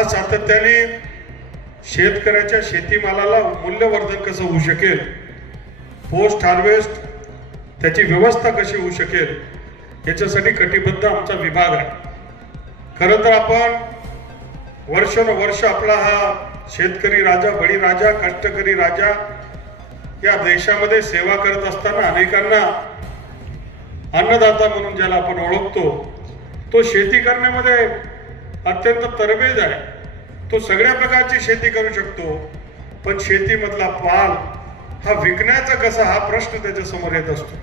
हा सातत्याने शेतकऱ्याच्या शेतीमालाला मूल्यवर्धन कसं होऊ शकेल, पोस्ट हार्वेस्ट त्याची व्यवस्था कशी होऊ शकेल, याच्यासाठी कटिबद्ध आमचा विभाग आहे. खरं तर आपण वर्षानुवर्ष आपला हा शेतकरी राजा, बळीराजा, कष्टकरी राजा या देशामध्ये सेवा करत असताना अनेकांना अन्नदाता म्हणून ज्याला आपण ओळखतो, तो शेती करण्यामध्ये अत्यंत तरबेज आहे. तो सगळ्या प्रकारची शेती करू शकतो, पण शेतीमधला माल हा विकण्याचा कसा, हा प्रश्न त्याच्या समोर येत असतो.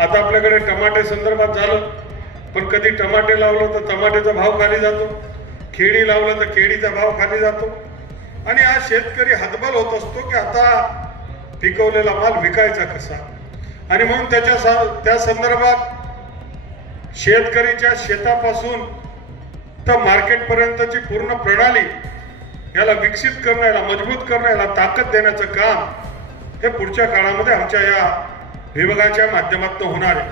आता आपल्याकडे टमाटे संदर्भात झालं, पण कधी टमाटे लावलं तर टमाट्याचा भाव खाली जातो, केळी लावलं तर केळीचा भाव खाली जातो, आणि हा शेतकरी हतबल होत असतो की आता पिकवलेला माल विकायचा कसा. आणि म्हणून त्या संदर्भात शेतकरीच्या शेतापासून तर मार्केटपर्यंतची पूर्ण प्रणाली याला विकसित करणं, याला मजबूत करणं, याला ताकद देण्याचं काम हे पुढच्या काळामध्ये आमच्या या विभागाच्या माध्यमातून होणार आहे.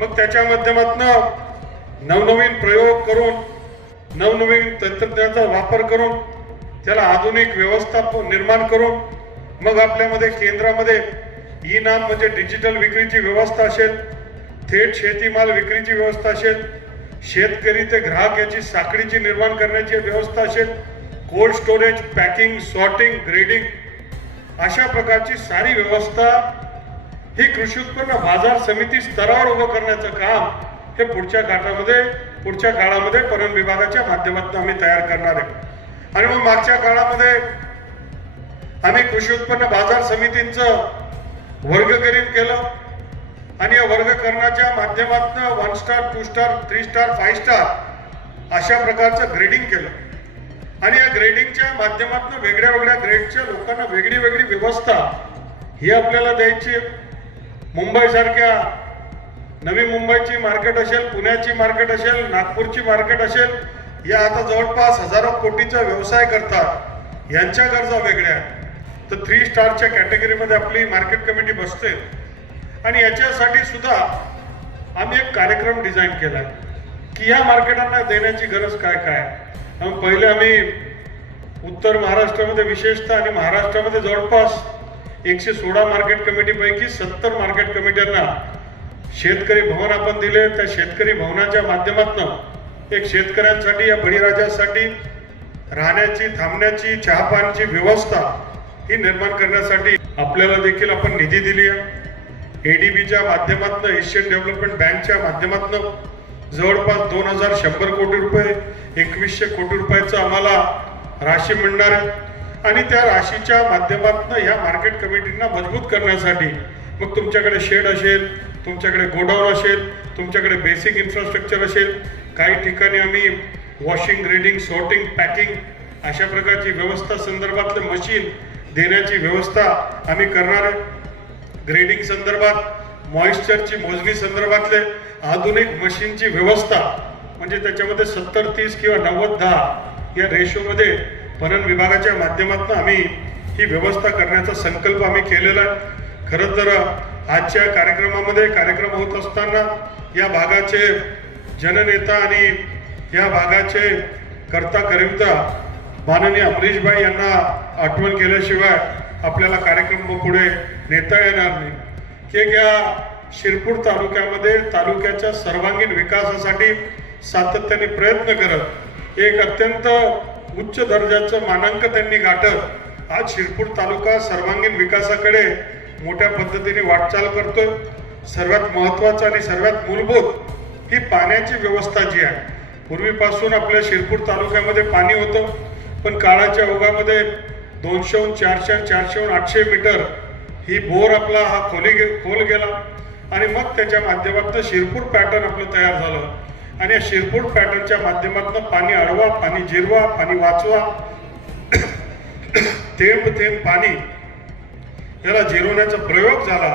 मग त्याच्या माध्यमातून नवनवीन प्रयोग करून, नवनवीन तंत्रज्ञानाचा वापर करून, त्याला आधुनिक व्यवस्थापन निर्माण करून, मग आपल्यामध्ये केंद्रामध्ये ई नाम म्हणजे डिजिटल विक्रीची व्यवस्था असेल, थेट शेतीमाल विक्रीची व्यवस्था असेल, शेतकरी ते ग्राहक याची साखळीची निर्माण करण्याची व्यवस्था असेल, cold storage, packing, sorting, grading, अशा प्रकारची सारी व्यवस्था ही कृषी उत्पन्न बाजार समिती स्तरावर उभं करण्याचं काम हे पुढच्या काळामध्ये पणन विभागाच्या माध्यमातून आम्ही तयार करणार आहे. आणि मग मागच्या काळामध्ये आम्ही कृषी उत्पन्न बाजार समितींचं वर्गीकरण केलं, आणि या वर्गीकरणाच्या माध्यमातून 1 स्टार, 2 स्टार, 3 स्टार, 5 स्टार अशा प्रकारचं ग्रेडिंग केलं. आणि या ग्रेडिंगच्या माध्यमातून वेगळ्या वेगळ्या ग्रेडच्या लोकांना वेगळी वेगळी व्यवस्था ही आपल्याला द्यायची. मुंबईसारख्या नवी मुंबईची मार्केट असेल, पुण्याची मार्केट असेल, नागपूरची मार्केट असेल, या आता जवळपास हजारो कोटीचा व्यवसाय करतात, यांच्या गरजा वेगळ्या. तर 3 स्टारच्या कॅटेगरीमध्ये आपली मार्केट कमिटी बसते, आणि याच्यासाठी सुद्धा आम्ही एक कार्यक्रम डिझाईन केला की या मार्केटांना देण्याची गरज काय काय. पहिले आम्ही उत्तर महाराष्ट्रामध्ये विशेषतः आणि महाराष्ट्रामध्ये जवळपास 116 मार्केट कमिटीपैकी 70 मार्केट कमिट्यांना शेतकरी भवन आपण दिले. त्या शेतकरी भवनाच्या माध्यमातून एक शेतकऱ्यांसाठी, या बळीराजासाठी राहण्याची, थांबण्याची, चहा पाण्याची व्यवस्था ही निर्माण करण्यासाठी आपल्याला देखील आपण निधी दिली आहे. ADBच्या माध्यमातून, एशियन डेव्हलपमेंट बँकच्या माध्यमातून जवळपास 2100 कोटी रुपये, 2100 कोटी रुपयाचं आम्हाला राशी मिळणार आहे. आणि त्या राशीच्या माध्यमातून ह्या मार्केट कमिटींना मजबूत करण्यासाठी, मग तुमच्याकडे शेड असेल, तुमच्याकडे गोडाऊन असेल, तुमच्याकडे बेसिक इन्फ्रास्ट्रक्चर असेल, काही ठिकाणी आम्ही वॉशिंग, ग्रेडिंग, सॉर्टिंग, पॅकिंग अशा प्रकारची व्यवस्था संदर्भातलं मशीन देण्याची व्यवस्था आम्ही करणार आहे. ग्रेडिंग संदर्भात मॉइश्चरची मोजणी संदर्भातले आधुनिक मशीनची व्यवस्था, म्हणजे त्याच्यामध्ये 70-30 किंवा 90-10 या रेशोमध्ये पणन विभागाच्या माध्यमातून आम्ही ही व्यवस्था करण्याचा संकल्प आम्ही केलेला आहे. खरं तर आजच्या कार्यक्रम होत असताना या भागाचे जननेता आणि या भागाचे करता माननीय अमरीशभाई यांना आठवण केल्याशिवाय आपल्याला कार्यक्रम पुढे नेता येणार नाही. की या शिरपूर तालुक्यामध्ये तालुक्याच्या सर्वांगीण विकासासाठी सातत्याने प्रयत्न करत एक अत्यंत उच्च दर्जाचं मानांकन त्यांनी गाठत आज शिरपूर तालुका सर्वांगीण विकासाकडे मोठ्या पद्धतीने वाटचाल करतोय. सर्वात महत्त्वाचं आणि सर्वात मूलभूत ही पाण्याची व्यवस्था जी आहे. पूर्वीपासून आपल्या शिरपूर तालुक्यामध्ये पाणी होतं, पण काळाच्या ओघामध्ये 200, 400, 400, 800 मीटर ही बोर आपला हा खोल गेला, आणि मग त्याच्या माध्यमातून शिरपूर पॅटर्न आपलं तयार झालं. आणि या शिरपूर पॅटर्नच्या माध्यमातून पाणी अडवा, पाणी जिरवा, पाणी वाचवा, थेंब थेंब पाणी याला जिरवण्याचा प्रयोग झाला.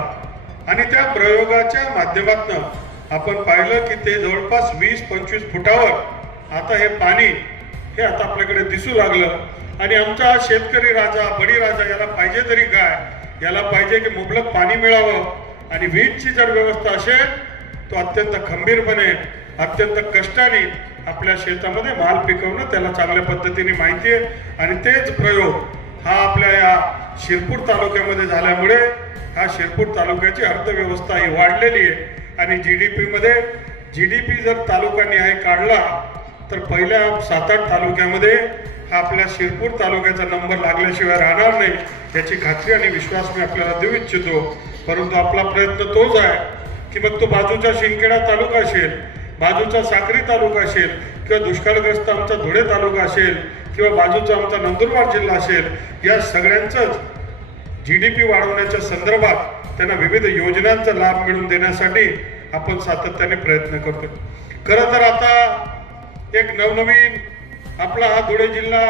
आणि त्या प्रयोगाच्या माध्यमातून आपण पाहिलं की ते जवळपास 20-25 फुटावर आता हे पाणी हे आता आपल्याकडे दिसू लागलं. आणि आमचा शेतकरी राजा, बळीराजा याला पाहिजे तरी काय, याला पाहिजे की मुबलक पाणी मिळावं. आणि वीजची जर व्यवस्था असेल तो अत्यंत खंबीरपणे, अत्यंत कष्टाने आपल्या शेतामध्ये माल पिकवणं त्याला चांगल्या पद्धतीने माहिती आहे आणि तेच प्रयोग हा आपल्या या शिरपूर तालुक्यामध्ये झाल्यामुळे हा शिरपूर तालुक्याची अर्थव्यवस्था ही वाढलेली आहे आणि जीडीपी जर तालुकानिहाय काढला तर पहिल्या 7-8 तालुक्यामध्ये हा आपल्या शिरपूर तालुक्याचा नंबर लागल्याशिवाय राहणार नाही याची खात्री आणि विश्वास मी आपल्याला देऊ इच्छितो. परंतु आपला प्रयत्न तोच आहे की मग तो बाजूचा शिंदखेडा तालुका असेल, बाजूचा साक्री तालुका असेल किंवा दुष्काळग्रस्त आमचा धुळे तालुका असेल किंवा बाजूचा आमचा नंदुरबार जिल्हा असेल, या सगळ्यांचंच जीडीपी वाढवण्याच्या संदर्भात त्यांना विविध योजनांचा लाभ मिळवून देण्यासाठी आपण सातत्याने प्रयत्न करतो. खरं तर आता एक नवनवीन आपला हा धुळे जिल्हा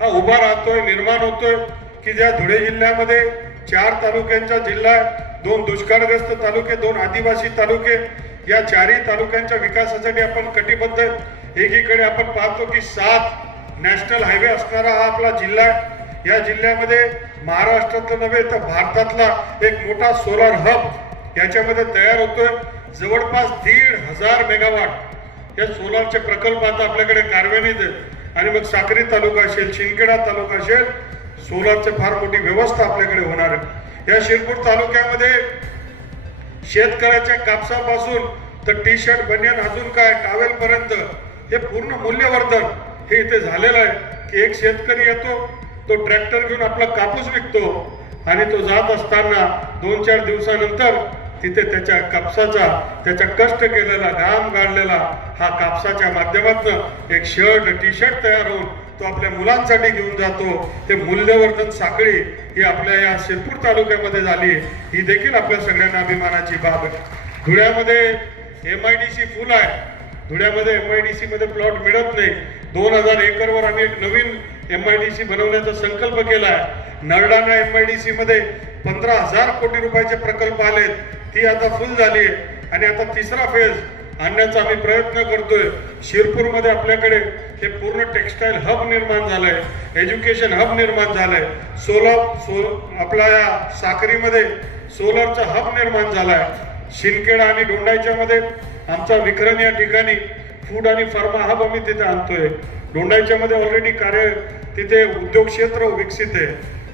हा उभा राहतोय, निर्माण होतोय की ज्या धुळे जिल्ह्यामध्ये 4 तालुक्यांचा जिल्हा, 2 दुष्काळग्रस्त तालुके, 2 आदिवासी तालुके, या 4ही तालुक्यांच्या विकासासाठी आपण कटिबद्ध. एकीकडे आपण पाहतो की 7 नॅशनल हायवे असणारा हा आपला जिल्हा आहे. या जिल्ह्यामध्ये महाराष्ट्रातला नव्हे तर भारतातला एक मोठा सोलार हब याच्यामध्ये तयार होतोय. जवळपास 1,500 मेगावॉट या सोलारचे प्रकल्प आता आपल्याकडे कार्यान्वित आहेत आणि मग साक्री तालुका असेल, शिंदखेडा तालुका असेल, सोलारची फार मोठी व्यवस्था आपल्याकडे होणार आहे. या शिरपूर तालुक्यामध्ये शेतकऱ्याच्या कापसापासून तर टी शर्ट, बनियान, अजून काय टॉवेल पर्यंत हे पूर्ण मूल्यवर्धन हे इथे झालेलं आहे की एक शेतकरी येतो, तो ट्रॅक्टर घेऊन आपला कापूस विकतो आणि तो जात असताना 2-4 दिवसानंतर तिथे त्याच्या कापसाचा, त्याच्या कष्ट केलेला, घाम गाळलेला हा कापसाच्या माध्यमातून एक शर्ट, टी शर्ट तयार होऊन तो आपल्या मुलांसाठी घेऊन जातो. ते मूल्यवर्धन साखळी ही आपल्या या शिरपूर तालुक्यामध्ये झाली, ही देखील आपल्या सगळ्यांना अभिमानाची बाब आहे. धुळ्यामध्ये MIDC फुल आहे. धुळ्यामध्ये MIDC मध्ये प्लॉट मिळत नाही. 2000 एकरवर आम्ही एक नवीन MIDC बनवण्याचा संकल्प केला आहे. नरडाणा MIDC मध्ये 15,000 कोटी रुपयाचे प्रकल्प आलेत, ती आता फुल झाली आहे आणि आता 3रा फेज आणण्याचा आम्ही प्रयत्न करतोय. शिरपूरमध्ये आपल्याकडे हे पूर्ण टेक्सटाईल हब निर्माण झालंय, एज्युकेशन हब निर्माण झालंय. आपल्या या साक्रीमध्ये सोलरचा हब निर्माण झालाय. शिंदखेडा आणि दोंडाईच्या मध्ये आमचा विक्रम या ठिकाणी फूड आणि फार्मा हब आम्ही तिथे आणतोय. दोंडाईच्या मध्ये ऑलरेडी तिथे उद्योग क्षेत्र विकसित आहे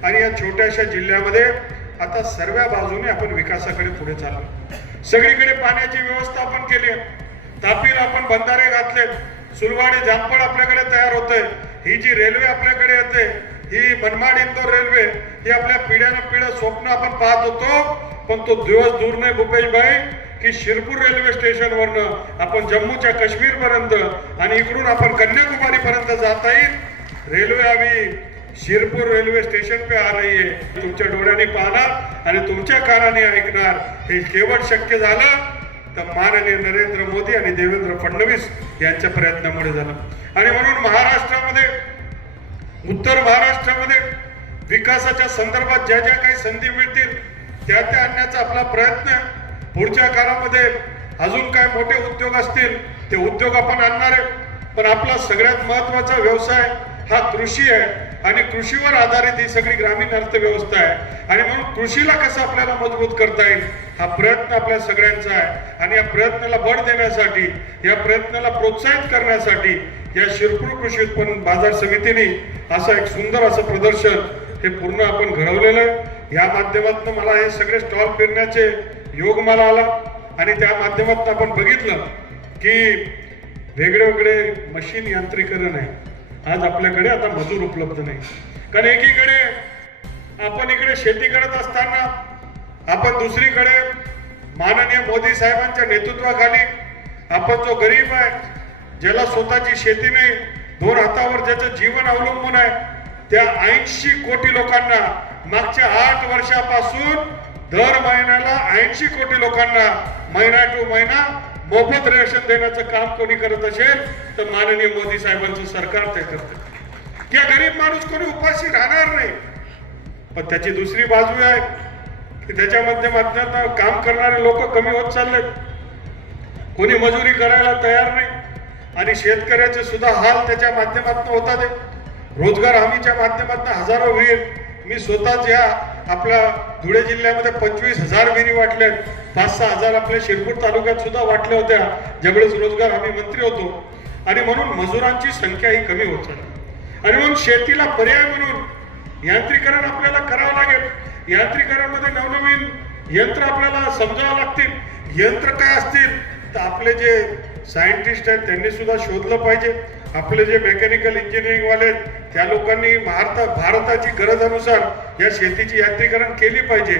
आणि या छोट्याशा जिल्ह्यामध्ये आता सर्व बाजूने आपण विकासाकडे पुढे चाललो. सगळीकडे पाण्याची व्यवस्था आपण केली आहे. तापीला आपण बंधारे घातलेत. सुलवाडे जामफळ आपल्याकडे तयार होतंय. ही जी रेल्वे आपल्याकडे येते, ही मनमाड इंदोर रेल्वे, ही आपल्या पिढ्यानं स्वप्न आपण पाहत होतो, पण तो दिवस दूर नाही भूपेशभाई की शिरपूर रेल्वे स्टेशनवरनं आपण जम्मूच्या काश्मीर पर्यंत आणि इकडून आपण कन्याकुमारी पर्यंत जाता येईल. रेल्वे आम्ही शिरपूर रेल्वे स्टेशन पे आ रही है. तुमच्या डोळ्यांनी पाहणार आणि तुमच्या कानाने ऐकणार. हे केवळ शक्य झालं तर माननीय नरेंद्र मोदी आणि देवेंद्र फडणवीस यांच्या प्रयत्नामुळे झालं. आणि म्हणून महाराष्ट्रामध्ये, उत्तर महाराष्ट्रामध्ये विकासाच्या संदर्भात ज्या ज्या काही संधी मिळतील त्या आणण्याचा आपला प्रयत्न. पुढच्या काळामध्ये अजून काय मोठे उद्योग असतील ते उद्योग आपण आणणार आहे. पण आपला सगळ्यात महत्वाचा व्यवसाय हा कृषी आहे आणि कृषीवर आधारित ही सगळी ग्रामीण अर्थव्यवस्था आहे. आणि म्हणून कृषीला कसं आपल्याला मजबूत करता येईल हा प्रयत्न आपल्या सगळ्यांचा आहे. आणि या प्रयत्नाला बळ देण्यासाठी, या प्रयत्नाला प्रोत्साहित करण्यासाठी या शिरपूर कृषी उत्पन्न बाजार समितीने असं एक सुंदर असं प्रदर्शन हे पूर्ण आपण घडवलेलं आहे. या माध्यमातून मला हे सगळे स्टॉल फिरण्याचे योग मला आला आणि त्या माध्यमातून आपण बघितलं की वेगळे वेगळे मशीन यांत्रिकरण आहे. आज आपल्याकडे आता मजूर उपलब्ध नाही. कारण एकीकडे आपण इकडे शेती करत असताना आपण दुसरीकडे माननीय मोदी साहेबांच्या नेतृत्वाखाली आपण जो गरीब आहे, ज्याला स्वतःची शेती नाही, 2 हातावर ज्याचं जीवन अवलंबून आहे, त्या 80 कोटी लोकांना मागच्या 8 वर्षापासून दर महिन्याला 80 कोटी लोकांना महिना टू महिना मोफत रेशन देण्याचं काम कोणी करत असेल तर माननीय मोदी साहेबांचं सरकार ते करतं. त्या गरीब माणूस कोणी उपाशी राहणार नाही. पण त्याची दुसरी बाजू आहे की त्याच्या माध्यमातून काम करणारे लोक कमी होत चाललेत. कोणी मजुरी करायला तयार नाही आणि शेतकऱ्याचे सुद्धा हाल त्याच्या माध्यमातून होतात. रोजगार हमीच्या माध्यमातून हजारो विहीर, मी स्वतःच या आपल्या धुळे जिल्ह्यामध्ये 25,000 विहिरी वाटल्यात. 5-6 हजार आपल्या शिरपूर तालुक्यात सुद्धा वाटल्या होत्या ज्यावेळेस रोजगार हमी मंत्री होतो. आणि म्हणून मजुरांची संख्या ही कमी होत चालली आणि म्हणून शेतीला पर्याय म्हणून यांत्रिकरण आपल्याला करावं लागेल. यांत्रिकरणामध्ये नवनवीन यंत्र आपल्याला समजावं लागतील. यंत्र काय असतील तर आपले जे सायंटिस्ट आहेत त्यांनी सुद्धा शोधलं पाहिजे. आपले जे मेकॅनिकल इंजिनिअरिंग वाले आहेत त्या लोकांनी भारताची गरजानुसार या शेतीची यांत्रिकरण केली पाहिजे.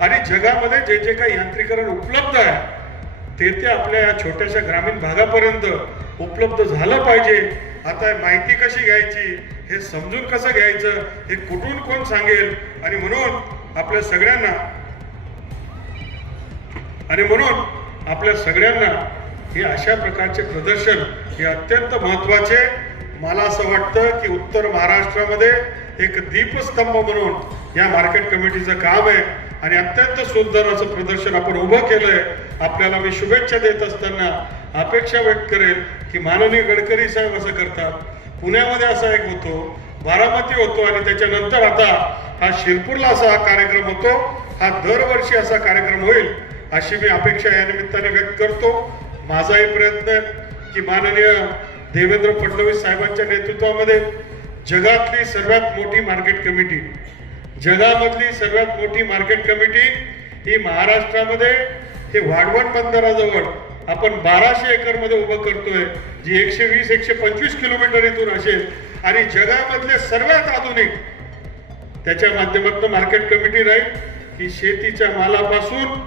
आणि जगामध्ये जे जे काही यांत्रिकरण उपलब्ध आहे ते आपल्या या छोट्याशा ग्रामीण भागापर्यंत उपलब्ध झालं पाहिजे. आता माहिती कशी घ्यायची, हे समजून कसं घ्यायचं, हे कुठून कोण सांगेल. आणि म्हणून आपल्या सगळ्यांना हे अशा प्रकारचे प्रदर्शन हे अत्यंत महत्त्वाचे. मला असं वाटतं की उत्तर महाराष्ट्रामध्ये एक दीपस्तंभ म्हणून या मार्केट कमिटीचं काम आहे आणि अत्यंत सुंदर असं प्रदर्शन आपण उभं केलंय. आपल्याला मी शुभेच्छा देत असताना अपेक्षा व्यक्त करेल की माननीय गडकरी साहेब असं करतात, पुण्यामध्ये असा एक होतो, बारामती होतो आणि त्याच्यानंतर आता हा शिरपूरला असा हा कार्यक्रम होतो. हा दरवर्षी असा कार्यक्रम होईल अशी मी अपेक्षा या निमित्ताने व्यक्त करतो. माझाही प्रयत्न आहे की माननीय देवेंद्र फडणवीस साहेबांच्या नेतृत्वामध्ये जगातली सर्वात मोठी मार्केट कमिटी, जगामधली सर्वात मोठी मार्केट कमिटी ही महाराष्ट्रामध्ये हे वाढवण बंदराजवळ आपण 1200 एकरमध्ये उभं करतोय, जी 120-125 किलोमीटर इथून असेल आणि जगामधले सर्वात आधुनिक त्याच्या माध्यमातून मार्केट कमिटी राहील की शेतीच्या मालापासून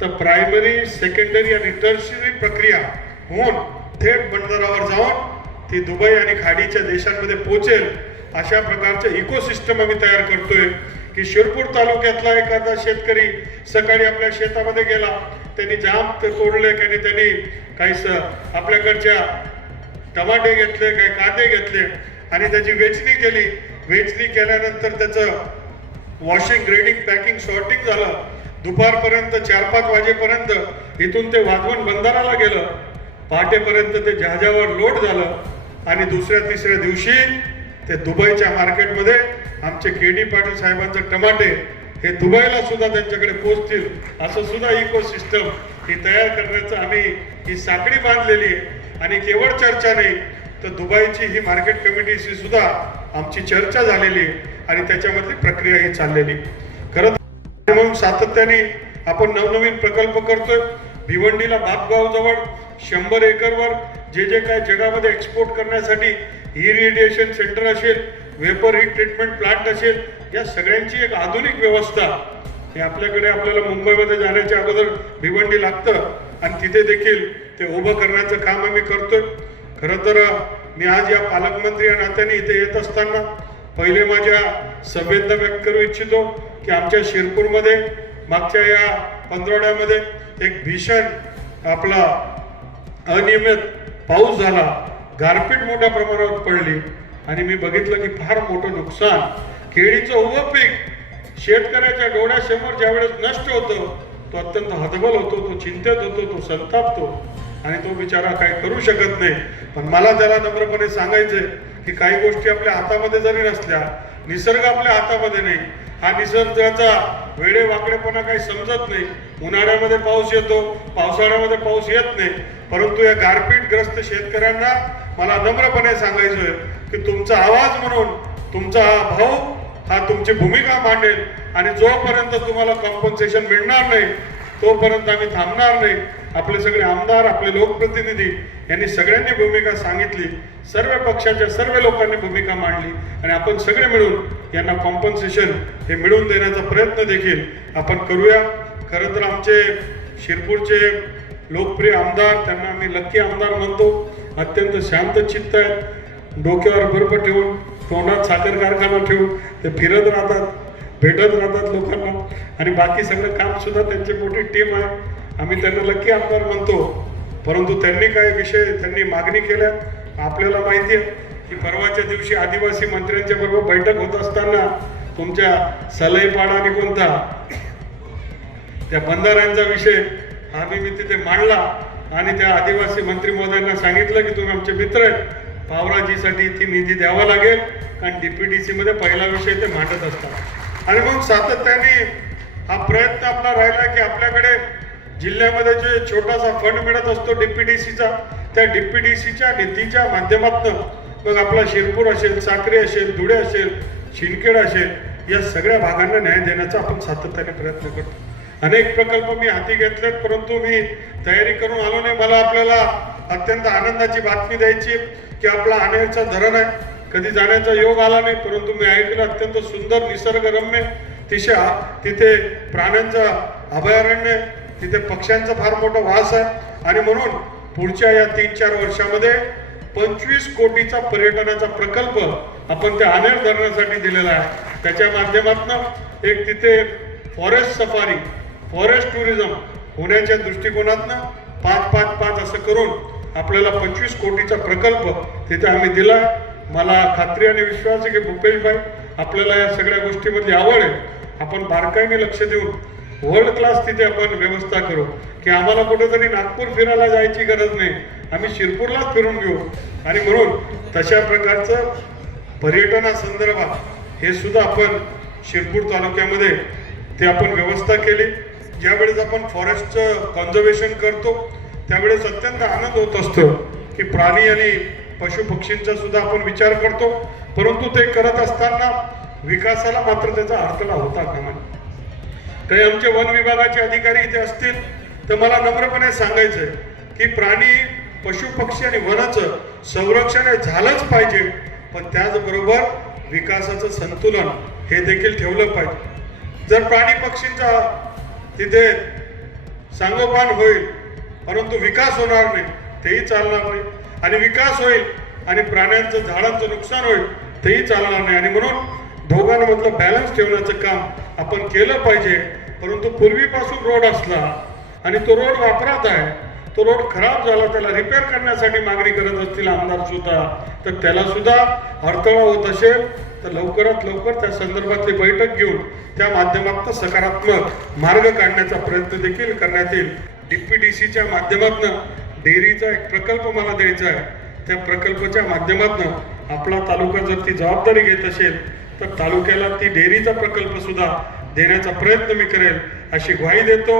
तर प्रायमरी, सेकंडरी आणि टर्शियरी प्रक्रिया होऊन थेट बंदरावर जाऊन ती दुबई आणि खाडीच्या देशांमध्ये पोहोचेल. अशा प्रकारचे इकोसिस्टम आम्ही तयार करतोय की शिरपूर तालुक्यातला एखादा शेतकरी सकाळी आपल्या शेतामध्ये गेला, त्यांनी जाम ते तोडले, त्यांनी काही आपल्याकडच्या टमाटे घेतले, काही कांदे घेतले आणि त्याची वेचणी केली. वेचणी केल्यानंतर त्याचं वॉशिंग, ग्रेडिंग, पॅकिंग, सॉर्टिंग झालं. दुपारपर्यंत 4-5 वाजेपर्यंत इथून ते वाधवण बंदराला गेलं. पहाटेपर्यंत ते जहाजावर लोड झालं आणि दुसऱ्या-तिसऱ्या दिवशी ते दुबईच्या मार्केटमध्ये आमचे के.डी. पाटील साहेबांचे टमाटे हे दुबईला सुद्धा त्यांच्याकडे पोहोचतील असं सुद्धा इकोसिस्टम ही तयार करण्याचं आम्ही ही साखळी बांधलेली आहे. आणि केवळ चर्चा नाही तर दुबईची ही मार्केट कमिटीशी सुद्धा आमची चर्चा झालेली आहे आणि त्याच्यामधली प्रक्रिया ही चाललेली. खरं म्हणून सातत्याने आपण नवनवीन प्रकल्प करतोय. भिवंडीला बापगाव जवळ 100 एकरवर जे जे काय जगामध्ये एक्सपोर्ट करण्यासाठी इरिडिएशन सेंटर असेल, वेपर हीट ट्रीटमेंट प्लांट असेल, या सगळ्यांची एक आधुनिक व्यवस्था हे आपल्याला मुंबईमध्ये जाण्याच्या अगोदर भिवंडी लागतं आणि तिथे देखील ते उभं करण्याचं काम आम्ही करतोय. खरं तर मी आज या पालकमंत्री या नात्याने इथे येत असताना पहिले माझ्या संवेदना व्यक्त करू इच्छितो की आमच्या शिरपूरमध्ये मागच्या या पंधरवड्यामध्ये एक भीषण आपला अनियमित पाऊस झाला, गारपीट मोठ्या प्रमाणावर पडली आणि मी बघितलं की फार मोठं नुकसान. केळीचं उभं पीक शेतकऱ्याच्या डोळ्यासमोर ज्यावेळेस नष्ट होतं तो अत्यंत हतबल होतो, तो चिंतेत होतो, तो संतापतो आणि तो बिचारा काही करू शकत नाही. पण मला त्याला नम्रपणे सांगायचंय की काही गोष्टी आपल्या हातामध्ये जरी नसल्या, निसर्ग आपल्या हातामध्ये नाही. हा निसर्गाचा वेडे वाकडेपणा काही समजत नाही. उन्हाळ्यामध्ये पाऊस येतो, पावसाळ्यामध्ये पाऊस येत नाही. परंतु या गारपीटग्रस्त शेतकऱ्यांना मला नम्रपणे सांगायचंय की तुमचा आवाज म्हणून तुमचा हा भाऊ हा तुमची भूमिका मांडेल आणि जोपर्यंत तुम्हाला कॉम्पन्सेशन मिळणार नाही तोपर्यंत आम्ही थांबणार नाही. आपले सगळे आमदार, आपले लोकप्रतिनिधी यांनी सगळ्यांनी भूमिका सांगितली, सर्व पक्षाच्या सर्व लोकांनी भूमिका मांडली आणि आपण सगळे मिळून यांना कॉम्पन्सेशन हे मिळवून देण्याचा प्रयत्न देखील आपण करूया. खरं तर आमचे शिरपूरचे लोकप्रिय आमदार, त्यांना आम्ही लक्की आमदार म्हणतो, अत्यंत शांत चित्त आहेत. डोक्यावर बर्फ ठेवून, तोंडात साखर कारखाना ठेवून ते फिरत राहतात, भेटत राहतात लोकांना आणि बाकी सगळं काम सुद्धा त्यांची मोठी टीम आहे. आम्ही त्यांना लक्की आमदार म्हणतो. परंतु त्यांनी त्यांनी मागणी केल्या. आपल्याला माहिती आहे की परवाच्या दिवशी आदिवासी मंत्र्यांच्या बरोबर बैठक होत असताना तुमच्या सलईपाडा आणि कोणता त्या बंधाऱ्यांचा विषय आम्ही मी तिथे मांडला आणि त्या आदिवासी मंत्री महोदयांना सांगितलं की तुम्ही आमचे मित्र आहेत, पावराजीसाठी ती निधी द्यावा लागेल कारण DPDC मध्ये पहिला विषय ते मांडत असतात. आणि मग सातत्याने हा प्रयत्न आपला राहिला की आपल्याकडे जिल्ह्यामध्ये जे छोटासा फंड मिळत असतो डीपीडीसीचा, त्या डीपीडीसीच्या निधीच्या माध्यमातून मग आपला शिरपूर असेल, साक्री असेल, धुळे असेल, शिंदखेड असेल, या सगळ्या भागांना न्याय देण्याचा आपण सातत्याने प्रयत्न करतो. अनेक प्रकल्प मी हाती घेतलेत, परंतु मी तयारी करून आलो नाही. मला आपल्याला अत्यंत आनंदाची बातमी द्यायची की आपला आनेरचा धरण आहे, कधी जाण्याचा योग आला नाही, परंतु मी ऐकलं अत्यंत सुंदर निसर्गरम्य तिथे प्राण्यांचं अभयारण्य, तिथे पक्ष्यांचा फार मोठा वास आहे. आणि म्हणून पुढच्या या 3-4 वर्षामध्ये 25 कोटीचा पर्यटनाचा प्रकल्प आपण त्या आनेर धरणासाठी दिलेला आहे. त्याच्या माध्यमातून एक तिथे फॉरेस्ट सफारी, फॉरेस्ट टुरिझम होण्याच्या दृष्टिकोनातनं 5-5-5 असं करून आपल्याला 25 कोटीचा प्रकल्प तिथे आम्ही दिला. मला खात्री आणि विश्वास आहे की भूपेशभाई आपल्याला या सगळ्या गोष्टीमध्ये आवड आहे. आपण बारकाईने लक्ष देऊन वर्ल्ड क्लास तिथे आपण व्यवस्था करू की आम्हाला कुठेतरी नागपूर फिरायला जायची गरज नाही, आम्ही शिरपूरलाच फिरून घेऊ. आणि म्हणून तशा प्रकारचं पर्यटनासंदर्भात हे सुद्धा आपण शिरपूर तालुक्यामध्ये ते आपण व्यवस्था केली. ज्यावेळेस आपण फॉरेस्टचं कॉन्झर्वेशन करतो त्यावेळेस अत्यंत आनंद होत असतो की प्राणी आणि पशु पक्षींचा सुद्धा आपण विचार करतो, परंतु ते करत असताना विकासाला मात्र त्याचा अडथळा होता कामा नये. काही आमचे वन विभागाचे अधिकारी इथे असतील तर मला नम्रपणे सांगायचं आहे की प्राणी, पशु पक्षी आणि वनाचं संरक्षण हे झालंच पाहिजे, पण त्याचबरोबर विकासाचं संतुलन हे देखील ठेवलं पाहिजे. जर प्राणी पक्षींचा तिथे सांगोपान होईल परंतु विकास होणार नाही, तेही चालणार नाही. आणि विकास होईल आणि प्राण्यांचं, झाडांचं नुकसान होईल, तेही चालणार नाही. आणि म्हणून दोघांमधलं बॅलन्स ठेवण्याचं काम आपण केलं पाहिजे. परंतु पूर्वीपासून रोड असला आणि तो रोड वापरात आहे, तो रोड खराब झाला, त्याला रिपेअर करण्यासाठी मागणी करत असतील आमदार सुद्धा, तर त्याला सुद्धा अडथळा होत असेल तर लवकरात लवकर त्या संदर्भातली बैठक घेऊन त्या माध्यमातून सकारात्मक मार्ग काढण्याचा प्रयत्न देखील करण्यात येईल. डीपीडीसीच्या माध्यमातून डेअरीचा एक प्रकल्प मला द्यायचा आहे. त्या प्रकल्पाच्या माध्यमातून आपला तालुका जर ती जबाबदारी घेत असेल तर तालुक्याला ती डेअरीचा प्रकल्प सुद्धा देण्याचा प्रयत्न मी करेल अशी ग्वाही देतो.